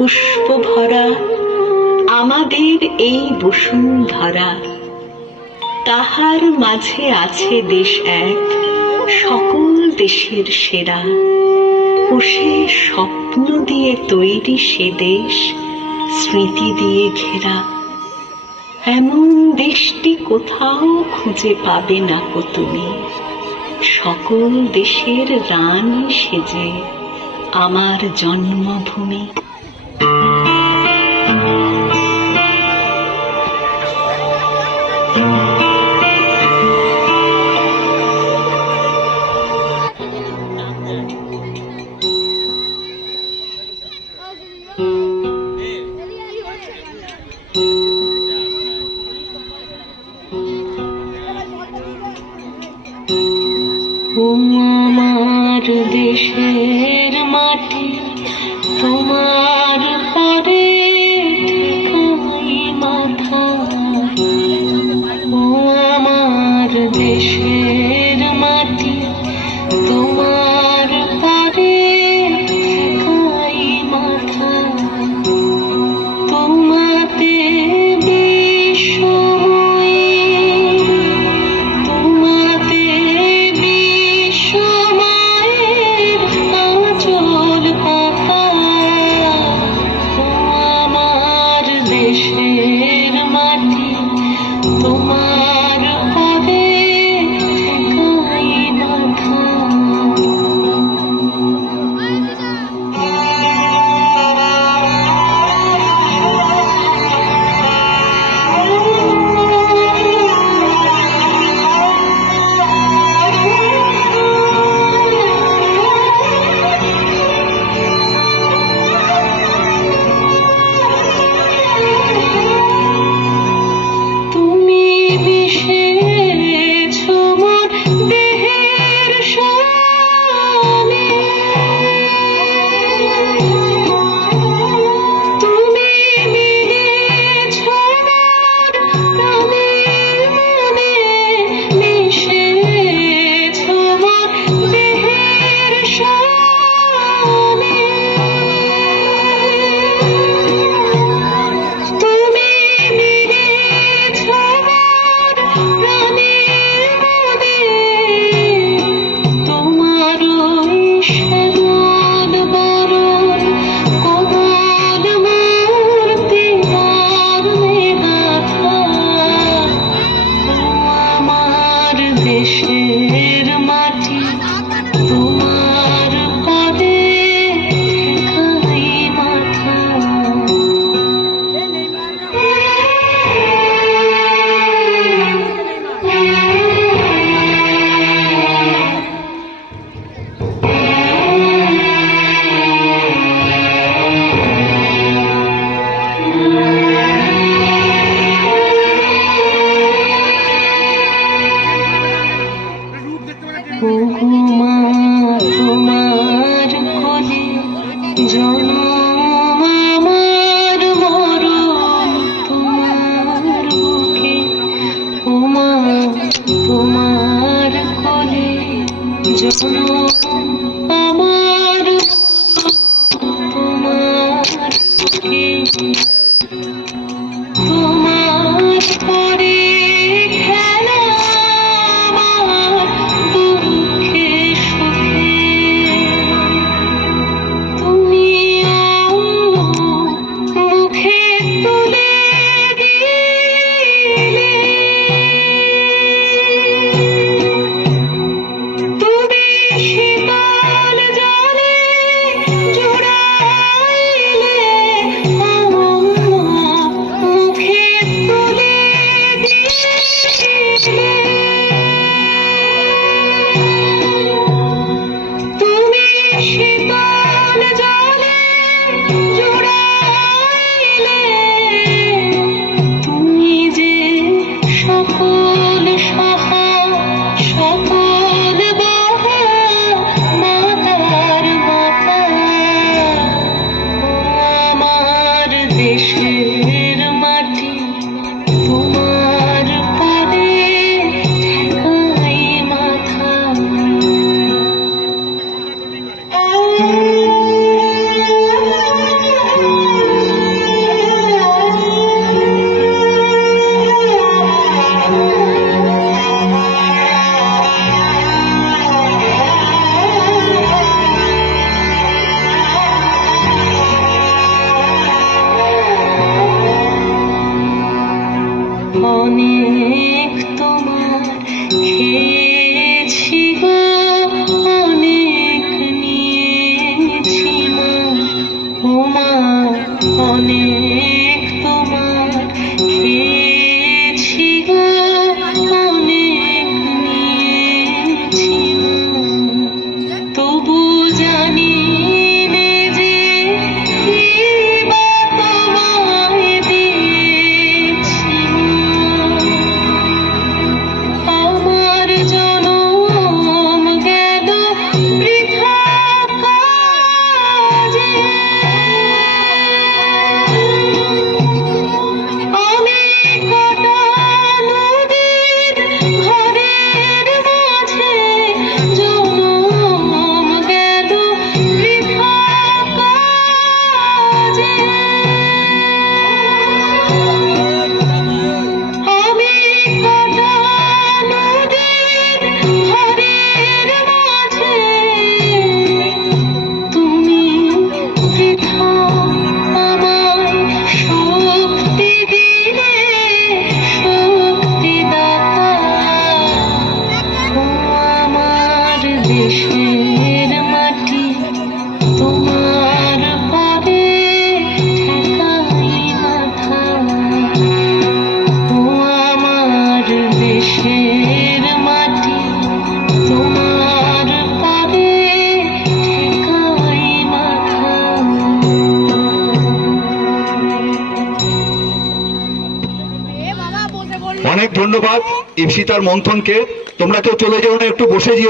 পুষ্প ভরা আমাদের এই বসুন্ধরা। তাহার মাঝে আছে দেশ এক, সকল দেশের সেরা। পোষে স্বপ্ন দিয়ে তৈরি সে দেশ, স্মৃতি দিয়ে ঘেরা। এমন দেশটি কোথাও খুঁজে পাবে না কো তুমি। সকল দেশের রানী সেজে আমার জন্মভূমি। ও আমার দেশের মাটি, তোমার পরে ঠেকাই মাথা। ও আমার দেশের মাটি, তোমার পরে ঠেকাই মাথা। তোমাতে বিশ্বময়, তোমাতে বিশ্বময়ের অনেক তোমার খেয়েছি গো, অনেক নিয়েছি মা, ও মা অনেক তোমার খেয়েছি গো, অনেক নিয়েছি মা, তবু জানি নে যে কি বা তোমায় দিয়েছি মা। আমার জনম গেল বৃথা কাজে, আমি কটা নদীর ঘরের মাঝে, জনম গেল বৃথা কাজে, আমি কটা নদীর ঘরের মাঝে, তুমি বৃথা আমায় শক্তি দিলে, শক্তি দাতা, ও আমার দেশের মাটি, তোমার পরে ঠেকাই মাথা, ও আমার দেশের মাটি, তোমার পরে ঠেকাই মাথা। অনেক ধন্যবাদ ইপসিতার মন্থনকে। তোমরা কেউ চলে যেও না, একটু বসে যেও।